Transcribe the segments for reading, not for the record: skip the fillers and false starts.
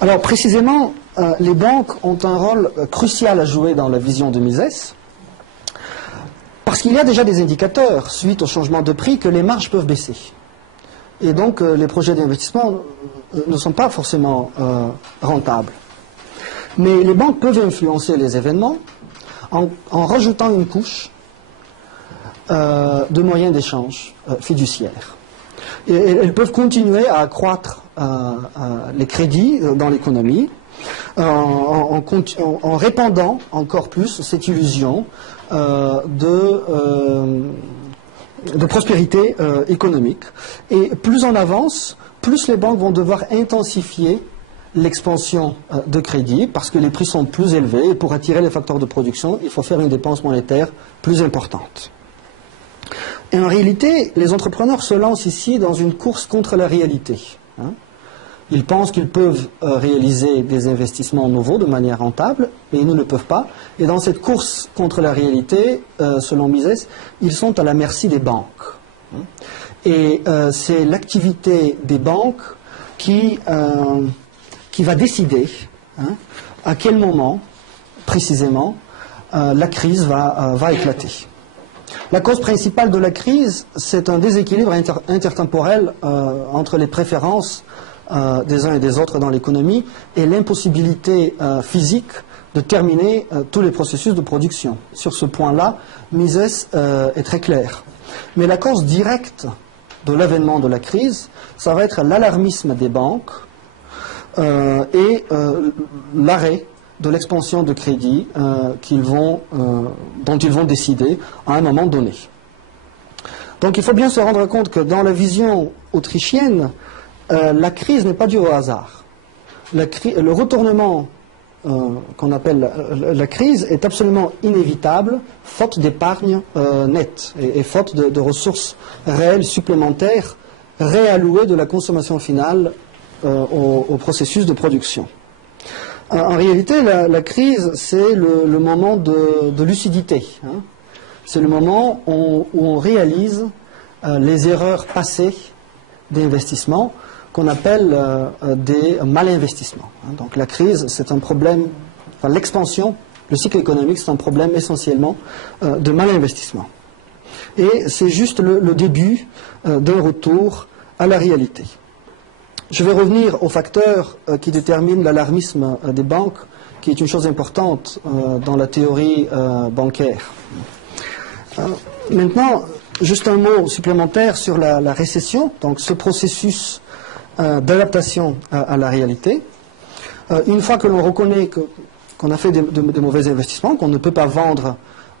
Alors précisément, les banques ont un rôle crucial à jouer dans la vision de Mises, parce qu'il y a déjà des indicateurs, suite au changement de prix, que les marges peuvent baisser. Et donc les projets d'investissement ne sont pas forcément rentables. Mais les banques peuvent influencer les événements en rajoutant une couche de moyens d'échange fiduciaires. Et elles peuvent continuer à accroître les crédits dans l'économie en répandant encore plus cette illusion de prospérité économique. Et plus on avance, plus les banques vont devoir intensifier l'expansion de crédit parce que les prix sont plus élevés et pour attirer les facteurs de production, il faut faire une dépense monétaire plus importante. Et en réalité, les entrepreneurs se lancent ici dans une course contre la réalité. Ils pensent qu'ils peuvent réaliser des investissements nouveaux de manière rentable, mais ils ne le peuvent pas. Et dans cette course contre la réalité, selon Mises, ils sont à la merci des banques. Et c'est l'activité des banques qui va décider à quel moment, précisément, la crise va éclater. La cause principale de la crise, c'est un déséquilibre intertemporel entre les préférences des uns et des autres dans l'économie et l'impossibilité physique de terminer tous les processus de production. Sur ce point-là, Mises est très clair. Mais la cause directe de l'avènement de la crise, ça va être l'alarmisme des banques et l'arrêt de l'expansion de crédit dont ils vont décider à un moment donné. Donc il faut bien se rendre compte que dans la vision autrichienne, la crise n'est pas due au hasard. Le retournement qu'on appelle la crise est absolument inévitable, faute d'épargne nette et faute de ressources réelles supplémentaires réallouées de la consommation finale au processus de production. En réalité, la crise, c'est le moment de lucidité. C'est le moment où on réalise les erreurs passées d'investissement qu'on appelle des malinvestissements. Donc la crise, c'est un problème, enfin l'expansion, le cycle économique, c'est un problème essentiellement de malinvestissement. Et c'est juste le début d'un retour à la réalité. Je vais revenir aux facteurs qui déterminent l'alarmisme des banques, qui est une chose importante dans la théorie bancaire. Maintenant, juste un mot supplémentaire sur la récession, donc ce processus d'adaptation à la réalité. Une fois que l'on reconnaît qu'on a fait de mauvais investissements, qu'on ne peut pas vendre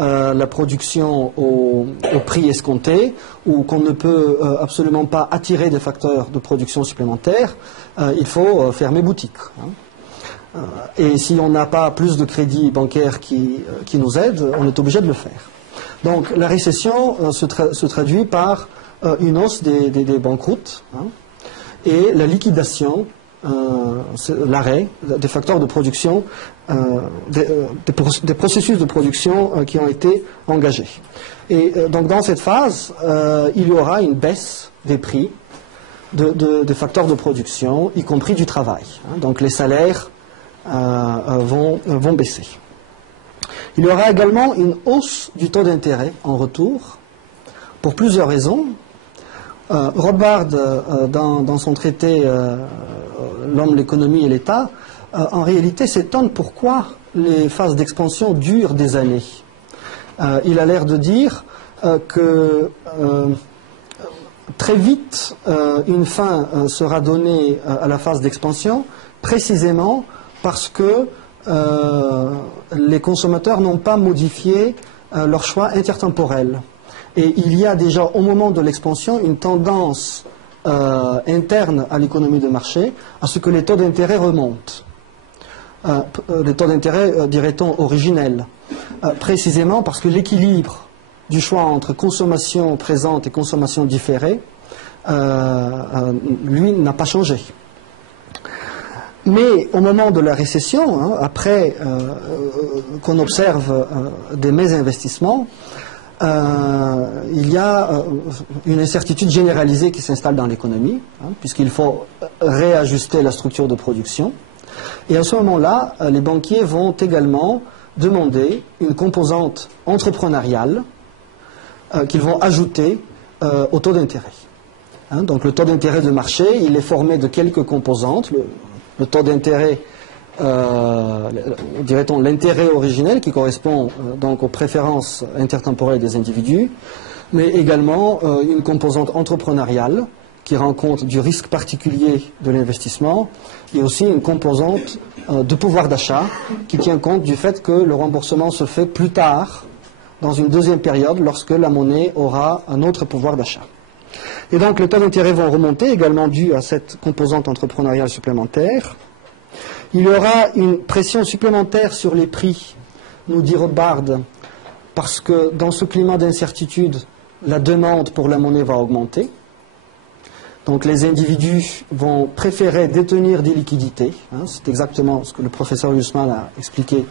la production au prix escompté, ou qu'on ne peut absolument pas attirer des facteurs de production supplémentaires, il faut fermer boutique. Et si on n'a pas plus de crédits bancaires qui nous aident, on est obligé de le faire. Donc la récession se traduit par une hausse des banqueroutes et la liquidation, l'arrêt des facteurs de production, des processus de production qui ont été engagés. Et donc dans cette phase, il y aura une baisse des prix des facteurs de production, y compris du travail. Donc les salaires vont baisser. Il y aura également une hausse du taux d'intérêt en retour, pour plusieurs raisons. Rothbard, dans son traité L'homme, l'économie et l'État, en réalité s'étonne pourquoi les phases d'expansion durent des années. Il a l'air de dire que très vite une fin sera donnée à la phase d'expansion, précisément parce que les consommateurs n'ont pas modifié leur choix intertemporel. Et il y a déjà au moment de l'expansion une tendance interne à l'économie de marché à ce que les taux d'intérêt remontent. Les taux d'intérêt, dirait-on, originels. Précisément parce que l'équilibre du choix entre consommation présente et consommation différée, lui, n'a pas changé. Mais au moment de la récession, après qu'on observe des mésinvestissements, il y a une incertitude généralisée qui s'installe dans l'économie, puisqu'il faut réajuster la structure de production. Et à ce moment-là, les banquiers vont également demander une composante entrepreneuriale qu'ils vont ajouter au taux d'intérêt. Donc le taux d'intérêt de marché, il est formé de quelques composantes. Le taux d'intérêt, dirait-on, l'intérêt originel qui correspond donc aux préférences intertemporelles des individus, mais également une composante entrepreneuriale qui rend compte du risque particulier de l'investissement, et aussi une composante de pouvoir d'achat qui tient compte du fait que le remboursement se fait plus tard, dans une deuxième période, lorsque la monnaie aura un autre pouvoir d'achat. Et donc les taux d'intérêt vont remonter, également dû à cette composante entrepreneuriale supplémentaire. Il y aura une pression supplémentaire sur les prix, nous dit Rothbard, parce que dans ce climat d'incertitude, la demande pour la monnaie va augmenter. Donc les individus vont préférer détenir des liquidités. C'est exactement ce que le professeur Huysmans a expliqué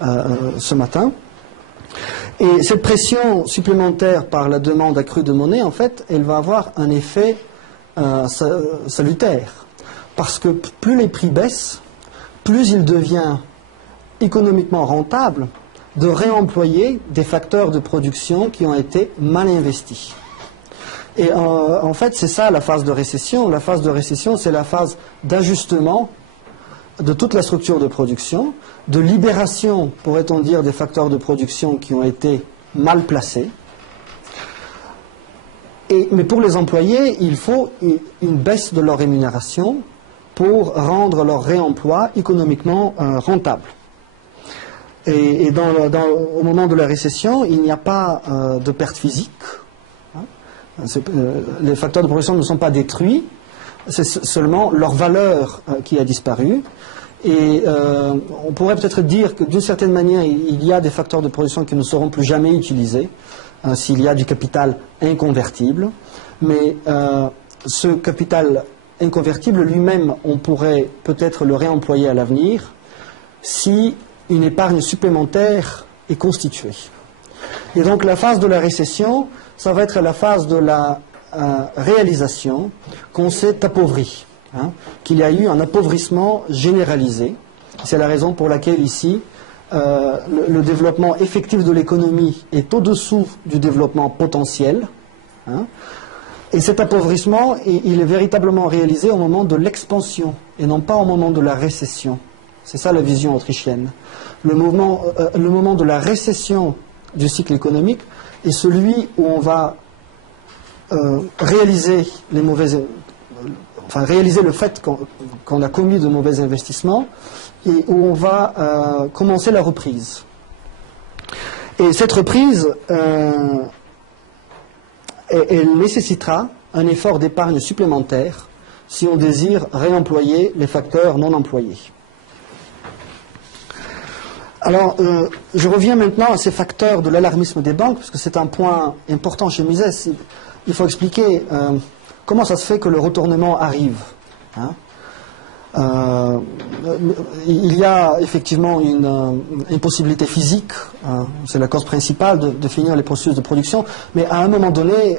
ce matin. Et cette pression supplémentaire par la demande accrue de monnaie, en fait, elle va avoir un effet salutaire. Parce que plus les prix baissent, plus il devient économiquement rentable de réemployer des facteurs de production qui ont été mal investis. Et en fait, c'est ça la phase de récession. La phase de récession, c'est la phase d'ajustement de toute la structure de production, de libération, pourrait-on dire, des facteurs de production qui ont été mal placés. Mais pour les employés, il faut une baisse de leur rémunération pour rendre leur réemploi économiquement rentable. Et au moment de la récession, il n'y a pas de perte physique. Les facteurs de production ne sont pas détruits, c'est seulement leur valeur qui a disparu. Et on pourrait peut-être dire que d'une certaine manière, il y a des facteurs de production qui ne seront plus jamais utilisés s'il y a du capital inconvertible. Mais ce capital inconvertible lui-même, on pourrait peut-être le réemployer à l'avenir si une épargne supplémentaire est constituée. Et donc la phase de la récession, ça va être la phase de la réalisation qu'on s'est appauvri. Qu'il y a eu un appauvrissement généralisé. C'est la raison pour laquelle ici, le développement effectif de l'économie est au-dessous du développement potentiel. Et cet appauvrissement, il est véritablement réalisé au moment de l'expansion et non pas au moment de la récession. C'est ça la vision autrichienne. Le moment de la récession du cycle économique est celui où on va réaliser réaliser le fait qu'on a commis de mauvais investissements et où on va commencer la reprise. Et cette reprise, elle nécessitera un effort d'épargne supplémentaire si on désire réemployer les facteurs non employés. Alors, je reviens maintenant à ces facteurs de l'alarmisme des banques, parce que c'est un point important chez Mises. Il faut expliquer comment ça se fait que le retournement arrive. Il y a effectivement une impossibilité physique, c'est la cause principale de finir les processus de production, mais à un moment donné,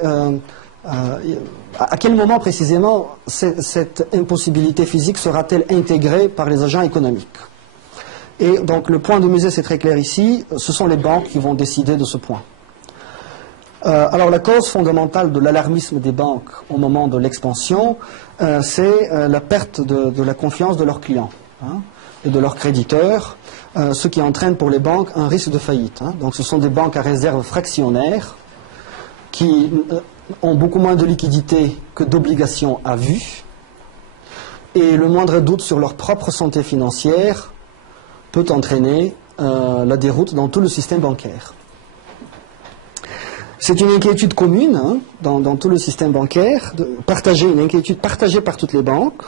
à quel moment précisément cette impossibilité physique sera-t-elle intégrée par les agents économiques? Et donc le point de Mises est très clair ici, ce sont les banques qui vont décider de ce point. Alors la cause fondamentale de l'alarmisme des banques au moment de l'expansion, c'est la perte de la confiance de leurs clients et de leurs créditeurs, ce qui entraîne pour les banques un risque de faillite. Donc ce sont des banques à réserve fractionnaire qui ont beaucoup moins de liquidités que d'obligations à vue, et le moindre doute sur leur propre santé financière peut entraîner la déroute dans tout le système bancaire. C'est une inquiétude commune dans tout le système bancaire, une inquiétude partagée par toutes les banques,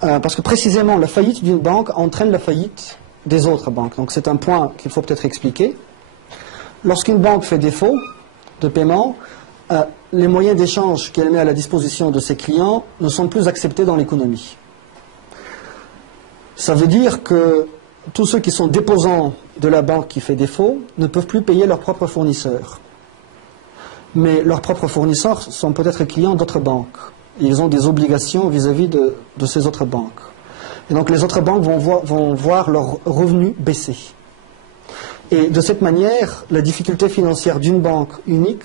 parce que précisément la faillite d'une banque entraîne la faillite des autres banques. Donc c'est un point qu'il faut peut-être expliquer. Lorsqu'une banque fait défaut de paiement, les moyens d'échange qu'elle met à la disposition de ses clients ne sont plus acceptés dans l'économie. Ça veut dire que tous ceux qui sont déposants de la banque qui fait défaut ne peuvent plus payer leurs propres fournisseurs. mais leurs propres fournisseurs sont peut-être clients d'autres banques. Et ils ont des obligations vis-à-vis de ces autres banques. Et donc les autres banques vont voir leurs revenus baisser. Et de cette manière, la difficulté financière d'une banque unique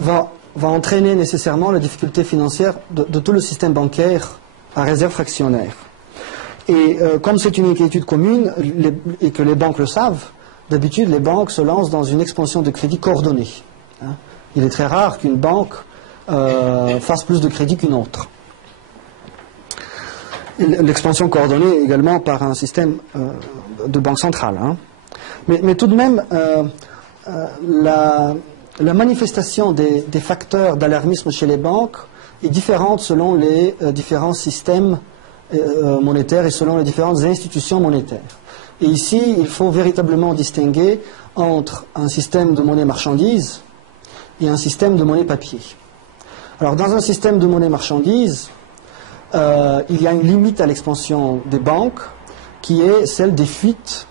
va entraîner nécessairement la difficulté financière de tout le système bancaire à réserve fractionnaire. Et comme c'est une inquiétude commune et que les banques le savent, d'habitude les banques se lancent dans une expansion de crédit coordonnée. Hein. Il est très rare qu'une banque fasse plus de crédit qu'une autre. L'expansion coordonnée également par un système de banque centrale. Hein. Mais tout de même, la manifestation des facteurs d'alarmisme chez les banques est différente selon les différents systèmes monétaires et selon les différentes institutions monétaires. Et ici, il faut véritablement distinguer entre un système de monnaie marchandise et un système de monnaie papier. Alors, dans un système de monnaie marchandise, il y a une limite à l'expansion des banques qui est celle des fuites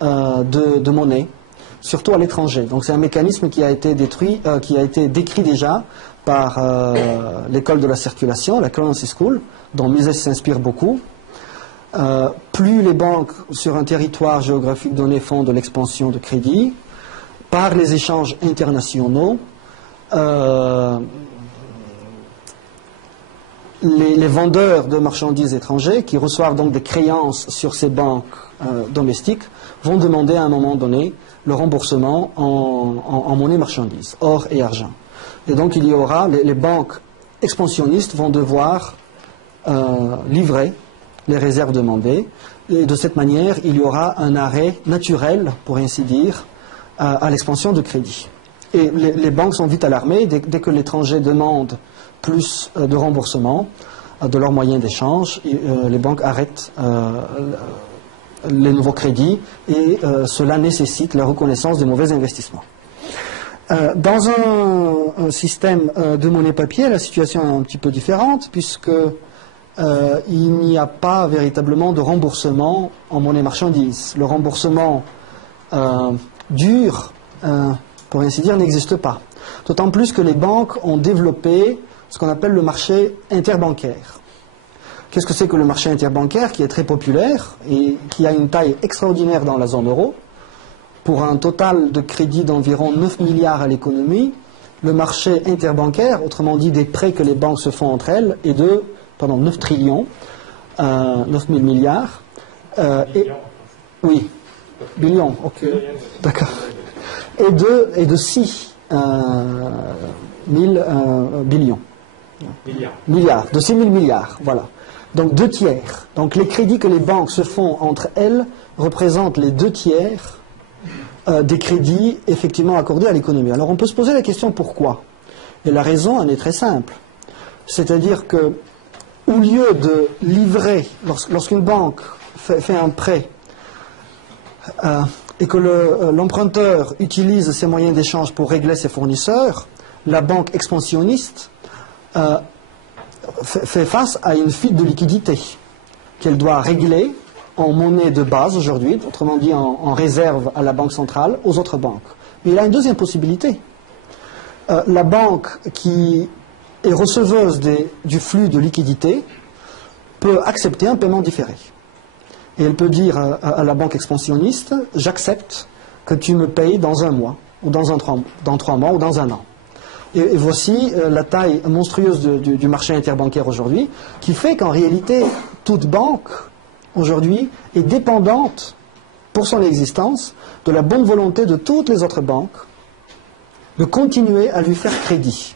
de monnaie, surtout à l'étranger. Donc c'est un mécanisme qui a été décrit déjà par l'école de la circulation, la Currency School, dont Mises s'inspire beaucoup. Plus les banques sur un territoire géographique donné font de l'expansion de crédit, par les échanges internationaux, les vendeurs de marchandises étrangers qui reçoivent donc des créances sur ces banques domestiques vont demander à un moment donné le remboursement en monnaie marchandise, or et argent. Et donc il y aura, les banques expansionnistes vont devoir livrer les réserves demandées, et de cette manière il y aura un arrêt naturel, pour ainsi dire, à l'expansion de crédit. Et les banques sont vite alarmées dès que l'étranger demande plus de remboursement de leurs moyens d'échange, les banques arrêtent les nouveaux crédits et cela nécessite la reconnaissance des mauvais investissements. Dans un système de monnaie papier, la situation est un petit peu différente puisque il n'y a pas véritablement de remboursement en monnaie marchandise. Le remboursement dur, pour ainsi dire, n'existe pas. D'autant plus que les banques ont développé ce qu'on appelle le marché interbancaire. Qu'est-ce que c'est que le marché interbancaire qui est très populaire et qui a une taille extraordinaire dans la zone euro? Pour un total de crédit d'environ 9 milliards à l'économie, le marché interbancaire, autrement dit des prêts que les banques se font entre elles, est de 9 trillions, 9 000 milliards. Oui, billions, ok, d'accord. Et de 6 000 billions. Milliards, de 6 000 milliards, voilà. Donc 2 tiers. Donc les crédits que les banques se font entre elles représentent les 2 tiers des crédits effectivement accordés à l'économie. Alors on peut se poser la question pourquoi? Et la raison, elle est très simple. C'est-à-dire que, au lieu de livrer, lorsqu'une banque fait un prêt et que l'emprunteur utilise ses moyens d'échange pour régler ses fournisseurs, la banque expansionniste fait face à une fuite de liquidité qu'elle doit régler en monnaie de base aujourd'hui, autrement dit en réserve à la banque centrale, aux autres banques. Mais il a une deuxième possibilité. La banque qui est receveuse du flux de liquidité peut accepter un paiement différé. Et elle peut dire à la banque expansionniste, j'accepte que tu me payes dans un mois, ou dans 3 mois, ou dans un an. Et voici la taille monstrueuse du marché interbancaire aujourd'hui, qui fait qu'en réalité, toute banque, aujourd'hui, est dépendante, pour son existence, de la bonne volonté de toutes les autres banques de continuer à lui faire crédit.